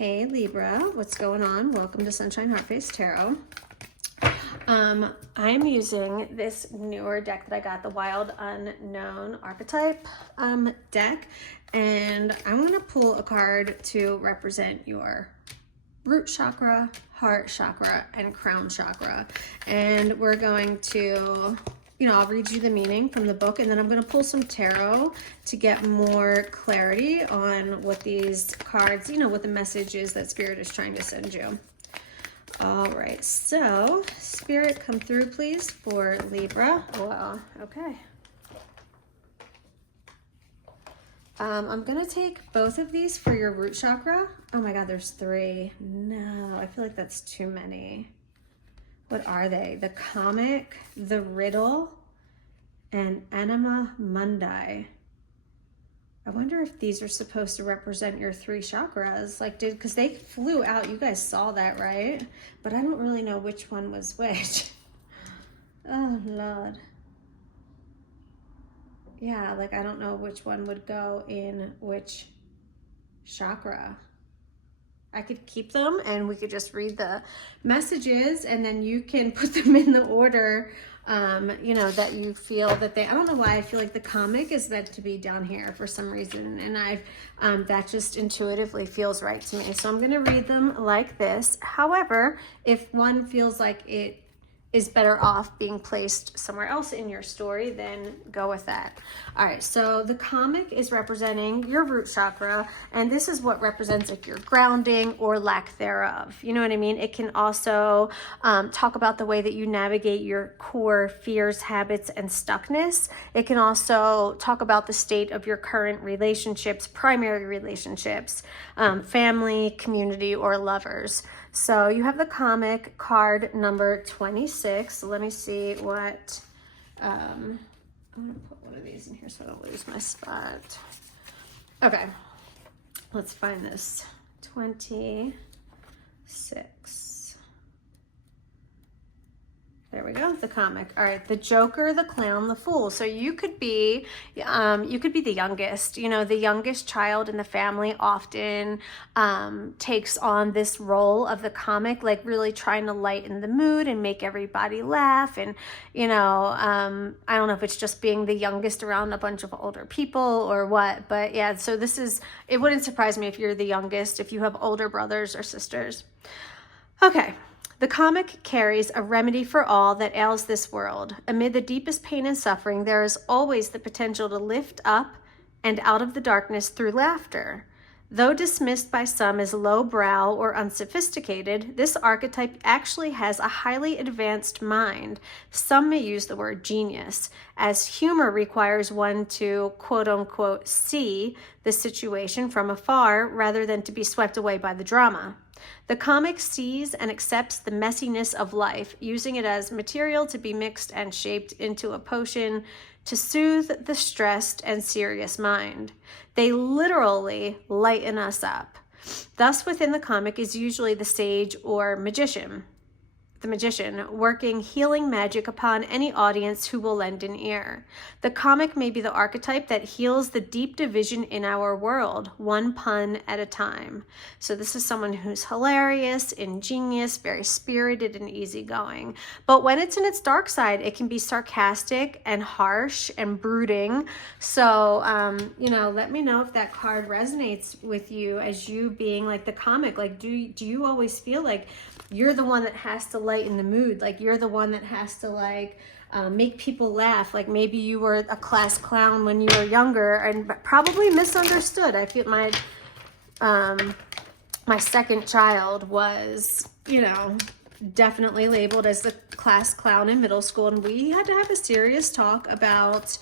Hey Libra, what's going on? Welcome to Sunshine Heartface Tarot. I'm using this newer deck that I got, the Wild Unknown Archetype deck, and I'm going to pull a card to represent your root chakra, heart chakra, and crown chakra. And we're going to, I'll read you the meaning from the book, and then I'm going to pull some tarot to get more clarity on what these cards, what the message is that Spirit is trying to send you. All right, so Spirit, come through, please, for Libra. Well, okay. I'm going to take both of these for your root chakra. Oh my God, there's 3. No, I feel like that's too many. What are they? The comic, the riddle, and Anima Mundi. I wonder if these are supposed to represent your 3 chakras. Because they flew out. You guys saw that, right? But I don't really know which one was which. Oh, Lord. Yeah, I don't know which one would go in which chakra. I could keep them and we could just read the messages, and then you can put them in the order, that you feel that they, I don't know why I feel like the comic is meant to be down here for some reason. And that just intuitively feels right to me. So I'm going to read them like this. However, if one feels like it is better off being placed somewhere else in your story, then go with that. All right, so the comic is representing your root chakra, and this is what represents your grounding or lack thereof. You know what I mean? It can also talk about the way that you navigate your core fears, habits, and stuckness. It can also talk about the state of your current relationships, primary relationships, family, community, or lovers. So you have the comic card number 26. Let me see what, I'm going to put one of these in here so I don't lose my spot. Okay, let's find this. 26. There we go, the comic. All right, the Joker, the Clown, the Fool. So you could be the youngest. The youngest child in the family often takes on this role of the comic, really trying to lighten the mood and make everybody laugh. And I don't know if it's just being the youngest around a bunch of older people or what, but yeah. So it wouldn't surprise me if you're the youngest, if you have older brothers or sisters. Okay. The comic carries a remedy for all that ails this world. Amid the deepest pain and suffering, there is always the potential to lift up and out of the darkness through laughter. Though dismissed by some as lowbrow or unsophisticated, this archetype actually has a highly advanced mind. Some may use the word genius, as humor requires one to quote-unquote see the situation from afar rather than to be swept away by the drama. The comic sees and accepts the messiness of life, using it as material to be mixed and shaped into a potion to soothe the stressed and serious mind. They literally lighten us up. Thus, within the comic is usually the sage or magician. The magician, working healing magic upon any audience who will lend an ear. The comic may be the archetype that heals the deep division in our world, one pun at a time. So this is someone who's hilarious, ingenious, very spirited, and easygoing. But when it's in its dark side, it can be sarcastic and harsh and brooding. So, let me know if that card resonates with you as you being like the comic. Do you always feel like you're the one that has to lighten the mood? You're the one that has to make people laugh. Maybe you were a class clown when you were younger and probably misunderstood. I feel my second child was, definitely labeled as the class clown in middle school. And we had to have a serious talk about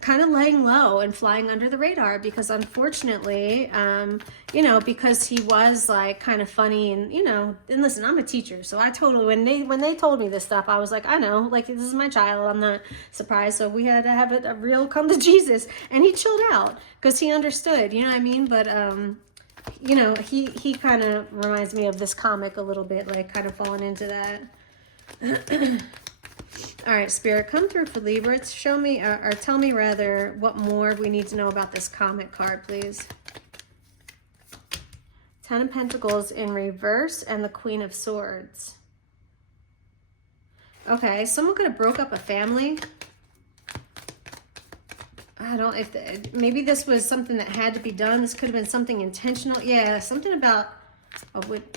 kind of laying low and flying under the radar, because unfortunately, because he was kind of funny and, and listen, I'm a teacher. So I totally, when they told me this stuff, I was like, I know, this is my child. I'm not surprised. So we had to have a real come to Jesus, and he chilled out because he understood, you know what I mean? But, he kind of reminds me of this comic a little bit, kind of falling into that. All right, Spirit, come through for Libra. Show me, or tell me rather, what more we need to know about this comic card, please. Ten of Pentacles in reverse and the Queen of Swords. Okay, someone could have broke up a family. I don't, maybe this was something that had to be done. This could have been something intentional. Yeah, something about,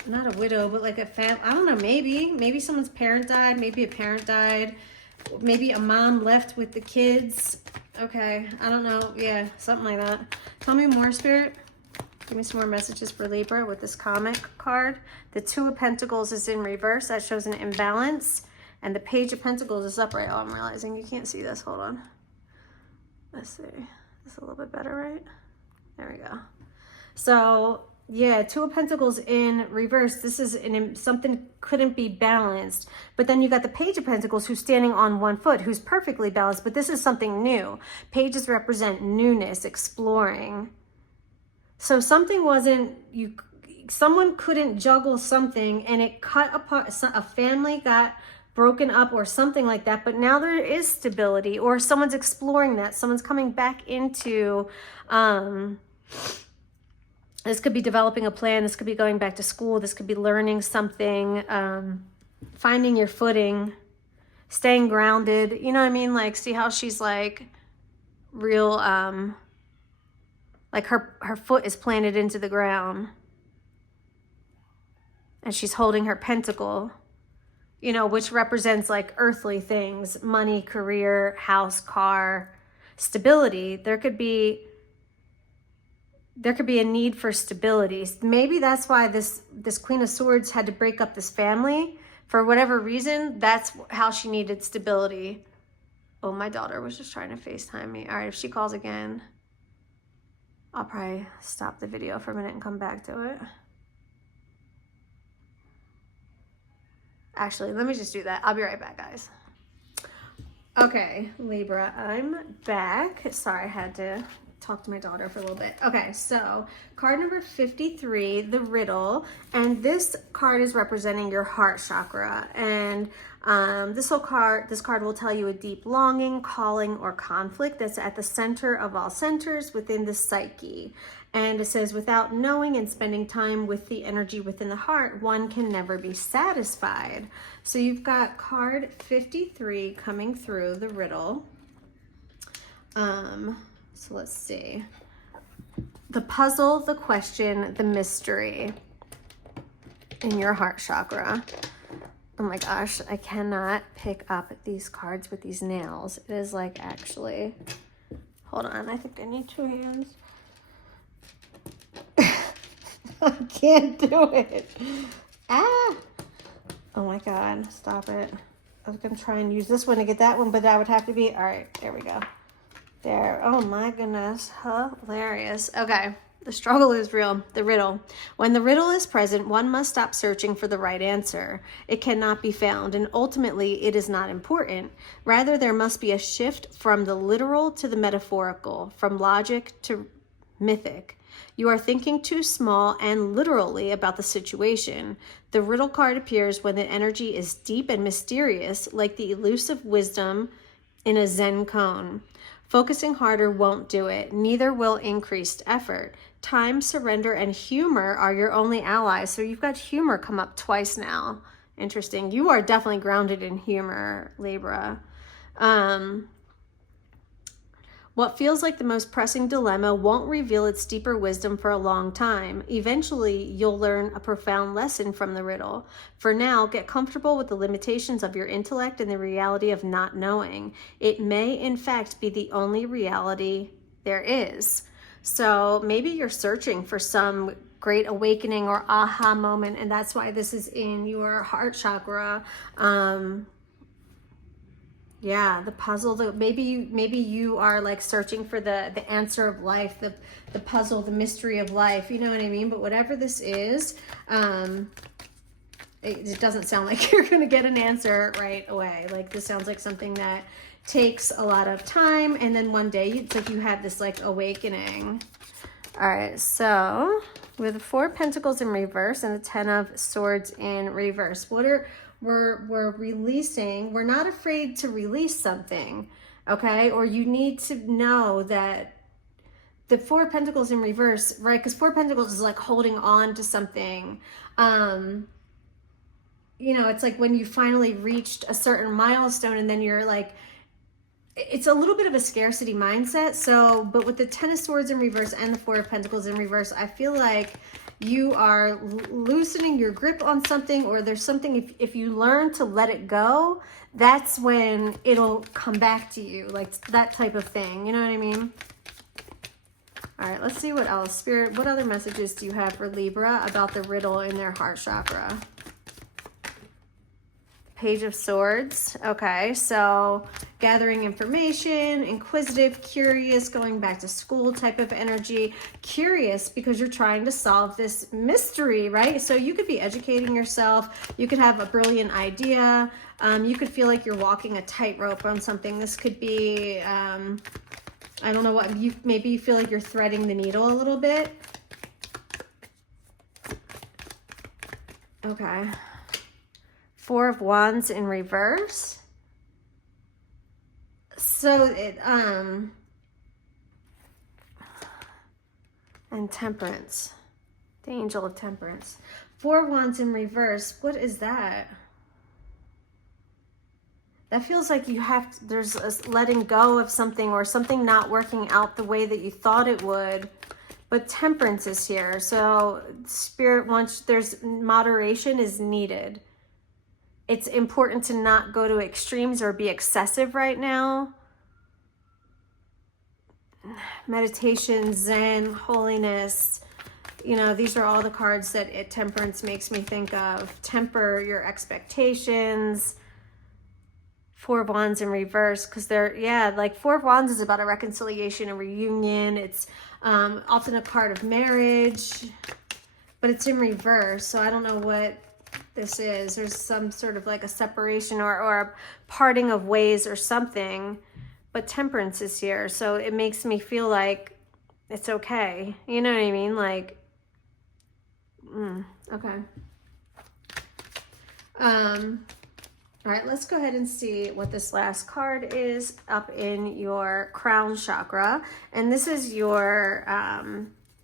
not a widow, but like a family. I don't know, maybe someone's parent died. Maybe a parent died. Maybe a mom left with the kids. Okay, I don't know. Yeah, something like that. Tell me more, Spirit. Give me some more messages for Libra with this comic card. The Two of Pentacles is in reverse. That shows an imbalance. And the Page of Pentacles is upright. Oh, I'm realizing you can't see this. Hold on. Let's see. This is a little bit better, right? There we go. So, yeah, Two of Pentacles in reverse. This is something couldn't be balanced. But then you got the Page of Pentacles who's standing on one foot, who's perfectly balanced. But this is something new. Pages represent newness, exploring. So something wasn't, someone couldn't juggle something and it cut apart. A family got broken up or something like that, but now there is stability, or someone's exploring that. Someone's coming back into, this could be developing a plan. This could be going back to school. This could be learning something, finding your footing, staying grounded. You know what I mean? Like, see how she's like real, like her foot is planted into the ground and she's holding her pentacle, you know, which represents like earthly things, money, career, house, car, stability. There could be a need for stability. Maybe that's why this Queen of Swords had to break up this family. For whatever reason, that's how she needed stability. Oh, my daughter was just trying to FaceTime me. All right, if she calls again, I'll probably stop the video for a minute and come back to it. Actually, let me just do that. I'll be right back, guys. Okay, Libra, I'm back. Sorry, I had to talk to my daughter for a little bit. Okay, so card number 53, the riddle, and this card is representing your heart chakra. And this card will tell you a deep longing, calling, or conflict that's at the center of all centers within the psyche. And it says, without knowing and spending time with the energy within the heart, one can never be satisfied. So you've got card 53 coming through the riddle. So let's see. The puzzle, the question, the mystery in your heart chakra. Oh my gosh, I cannot pick up these cards with these nails. It is like actually, hold on, I think I need two hands. I can't do it. Ah! Oh my God, stop it. I was gonna try and use this one to get that one, but that would have to be, all right, there we go. There, oh my goodness, hilarious. Okay, the struggle is real, the riddle. When the riddle is present, one must stop searching for the right answer. It cannot be found, and ultimately it is not important. Rather, there must be a shift from the literal to the metaphorical, from logic to mythic. You are thinking too small and literally about the situation. The riddle card appears when the energy is deep and mysterious, like the elusive wisdom in a Zen cone. Focusing harder won't do it. Neither will increased effort. Time, surrender, and humor are your only allies. So you've got humor come up twice now. Interesting. You are definitely grounded in humor, Libra. What feels like the most pressing dilemma won't reveal its deeper wisdom for a long time. Eventually, you'll learn a profound lesson from the riddle. For now, get comfortable with the limitations of your intellect and the reality of not knowing. It may, in fact, be the only reality there is. So maybe you're searching for some great awakening or aha moment, and that's why this is in your heart chakra. Yeah, the puzzle, maybe you are like searching for the answer of life, the puzzle, the mystery of life, you know what I mean? But whatever this is, it doesn't sound like you're going to get an answer right away. Like this sounds like something that takes a lot of time, and then one day it's like you have this like awakening. All right, so with the Four of Pentacles in reverse and the Ten of Swords in reverse, we're releasing, we're not afraid to release something, okay? Or you need to know that the Four of Pentacles in reverse, right? Because Four of Pentacles is like holding on to something. You know, it's like when you finally reached a certain milestone and then you're like, it's a little bit of a scarcity mindset. So, but with the Ten of Swords in reverse and the Four of Pentacles in reverse, I feel like you are loosening your grip on something, or there's something, if you learn to let it go, that's when it'll come back to you, like that type of thing. You know what I mean? All right, let's see what else. Spirit, what other messages do you have for Libra about the riddle in their heart chakra? Page of Swords. Okay, so gathering information, inquisitive, curious, going back to school type of energy. Curious because you're trying to solve this mystery, right? So you could be educating yourself. You could have a brilliant idea. You could feel like you're walking a tightrope on something. This could be, I don't know what, maybe you feel like you're threading the needle a little bit. Okay. Four of Wands in reverse. So it, and Temperance. The Angel of Temperance. Four of Wands in reverse. What is that? That feels like you have to, there's a letting go of something, or something not working out the way that you thought it would. But Temperance is here. So Spirit wants, there's moderation is needed. It's important to not go to extremes or be excessive right now. Meditation, Zen, holiness. You know, these are all the cards that Temperance makes me think of. Temper your expectations. Four of Wands in reverse, because they're, yeah, like Four of Wands is about a reconciliation, a reunion. It's often a card of marriage, but it's in reverse. So I don't know what this is. There's some sort of like a separation or a parting of ways or something, but Temperance is here. So it makes me feel like it's okay. You know what I mean? Like, okay. All right, let's go ahead and see what this last card is up in your crown chakra. And this is your,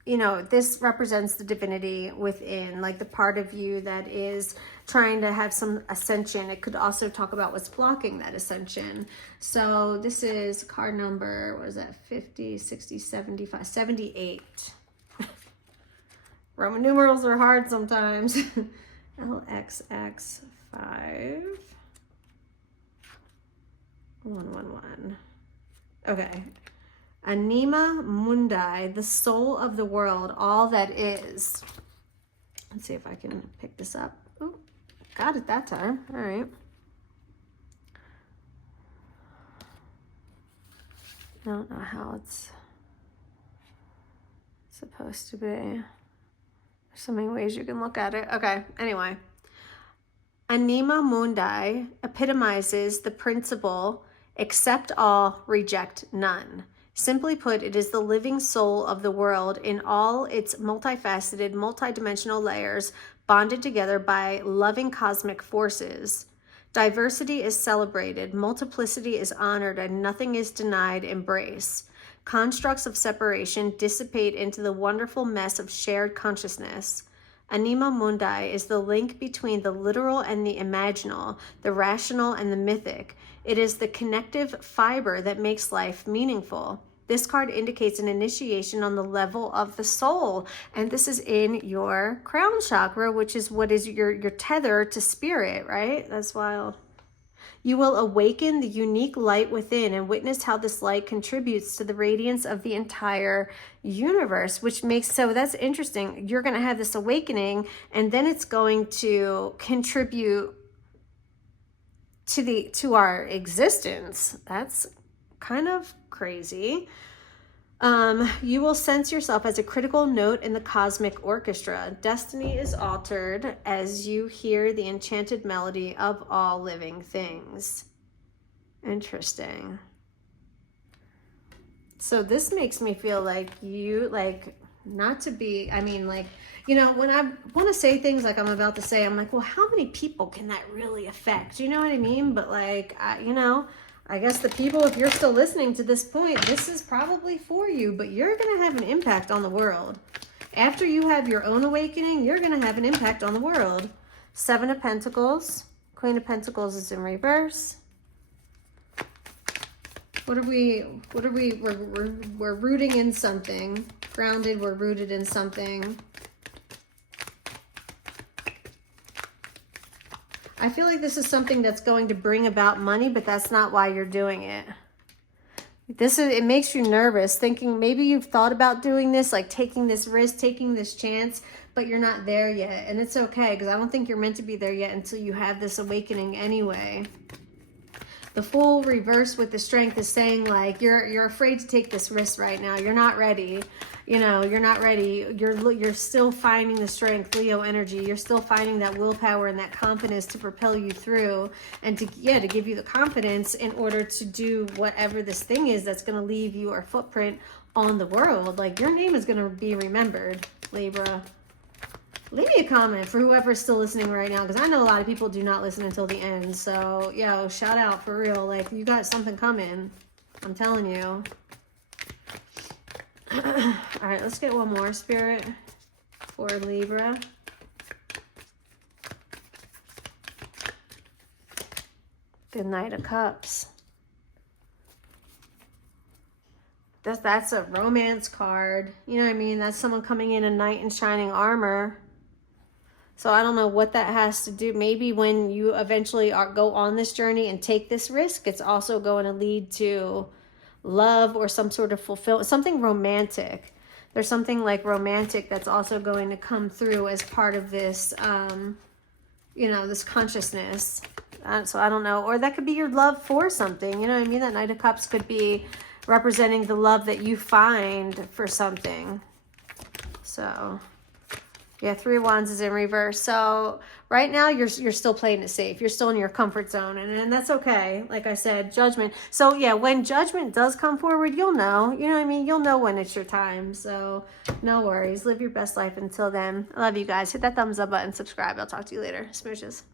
you know, this represents the divinity within, like the part of you that is trying to have some ascension. It could also talk about what's blocking that ascension. So this is card number, what is that, 50, 60, 75, 78. Roman numerals are hard sometimes. LXX5. 111. Okay. Anima Mundi, the soul of the world, all that is. Let's see if I can pick this up. Ooh, got it that time. All right. I don't know how it's supposed to be. There's so many ways you can look at it. Okay, anyway. Anima Mundi epitomizes the principle, accept all, reject none. Simply put, it is the living soul of the world in all its multifaceted, multidimensional layers, bonded together by loving cosmic forces. Diversity is celebrated, multiplicity is honored, and nothing is denied embrace. Constructs of separation dissipate into the wonderful mess of shared consciousness. Anima Mundi is the link between the literal and the imaginal, the rational and the mythic. It is the connective fiber that makes life meaningful. This card indicates an initiation on the level of the soul, and this is in your crown chakra, which is what is your tether to spirit, right? That's wild. You will awaken the unique light within and witness how this light contributes to the radiance of the entire universe, which makes, so that's interesting. You're going to have this awakening, and then it's going to contribute to our existence. That's kind of crazy. You will sense yourself as a critical note in the cosmic orchestra. Destiny is altered as you hear the enchanted melody of all living things. Interesting. So this makes me feel like you, like, not to be, I mean, like, you know, when I want to say things like I'm about to say, I'm like, well, how many people can that really affect? You know what I mean? But like, you know, I guess the people, if you're still listening to this point, this is probably for you, but you're going to have an impact on the world. After you have your own awakening, you're going to have an impact on the world. Seven of Pentacles. Queen of Pentacles is in reverse. We're rooting in something. Grounded, we're rooted in something. I feel like this is something that's going to bring about money, but that's not why you're doing it. It makes you nervous, thinking maybe you've thought about doing this, like taking this risk, taking this chance, but you're not there yet. And it's okay, because I don't think you're meant to be there yet until you have this awakening anyway. The Fool reversed with the Strength is saying, like, you're afraid to take this risk right now. You're not ready. You know, you're not ready. You're still finding the strength, Leo energy. You're still finding that willpower and that confidence to propel you through, and to give you the confidence in order to do whatever this thing is that's going to leave your footprint on the world. Like, your name is going to be remembered, Libra. Leave me a comment for whoever's still listening right now, because I know a lot of people do not listen until the end. So, yo, shout out for real. Like, you got something coming. I'm telling you. All right, let's get one more, Spirit, for Libra. The Knight of Cups. That's a romance card. You know what I mean? That's someone coming in a knight in shining armor. So I don't know what that has to do. Maybe when you eventually go on this journey and take this risk, it's also going to lead to love or some sort of fulfillment, something romantic. There's something like romantic that's also going to come through as part of this, you know, this consciousness. So I don't know. Or that could be your love for something. You know what I mean? That Knight of Cups could be representing the love that you find for something. So... yeah, Three of Wands is in reverse. So right now you're still playing it safe. You're still in your comfort zone, and that's okay. Like I said, Judgment. So yeah, when Judgment does come forward, you'll know. You know what I mean? You'll know when it's your time. So no worries. Live your best life until then. I love you guys. Hit that thumbs up button. Subscribe. I'll talk to you later. Smooches.